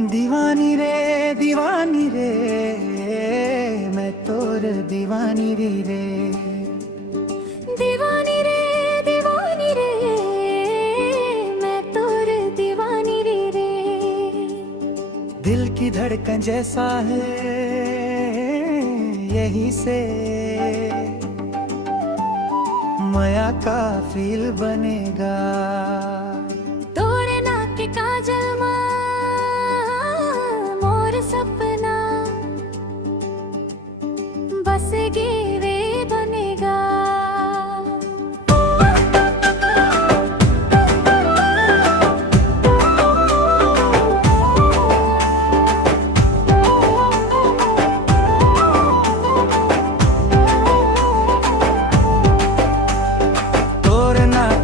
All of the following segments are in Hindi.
दीवानी रे मैं तोर दीवानी रे दीवानी रे मैं तोर दीवानी रे दिल की धड़कन जैसा है यही से माया का फील बनेगा। तोरे नाक के काजल मोर सपना बस गे रे बनेगा।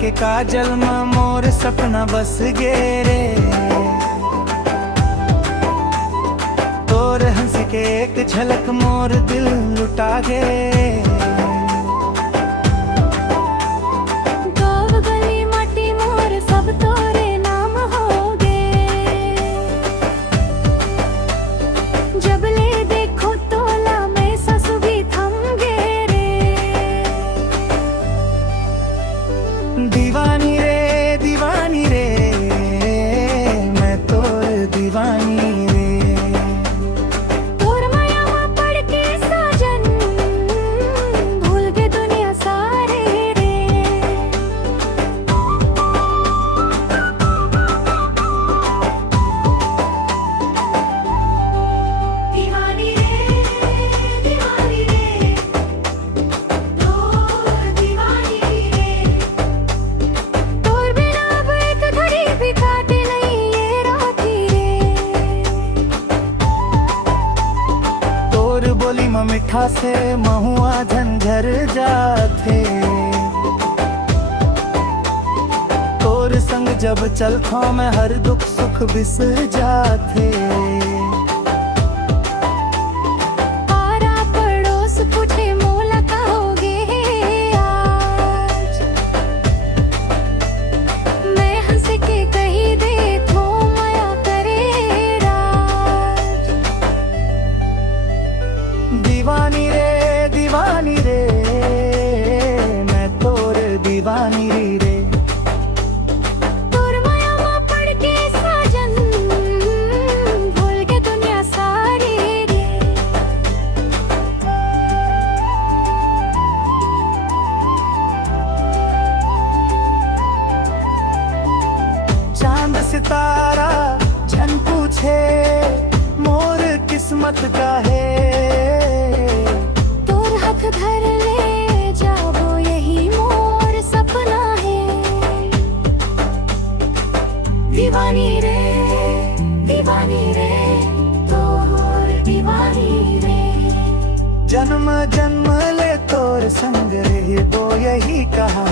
के काजल में मोर सपना बस गे रे तोर हंस के एक झलक मोर दिल लुटा गे। गाँव गली माटी मोर सब तोरे नाम होगे जब ले देखो तोला मैं ससु भी थम गे रे। दीवानी रे मैं तोर दीवानी रे तोर माया में पड़ के साजन भूल गए दुनिया सारे रे। दीवानी रे तोर दीवानी रे तोर बिना अब एक घड़ी भी काटे नहीं ये राती रे। तोर बोली में मिठा से महुआ झंझर जाते तोर संग जब चलता मैं हर दुख सुख बिसर जाते। आरा पड़ोस पूछे मोला कहोगे आज मैं हंस के कही दे थो माया करे राज। दीवानी रे मैं तोर दीवानी रे तोर माया में पड़ के साजन भूल के दुनिया सारी रे। चांद सितारा जन पूछे मोर किस्मत का है तोर हाथ धर ले जाबो यही मोर सपना है। दीवानी रे तोर दीवानी रे जन्म जन्म ले तोर संग रही वो यही कहा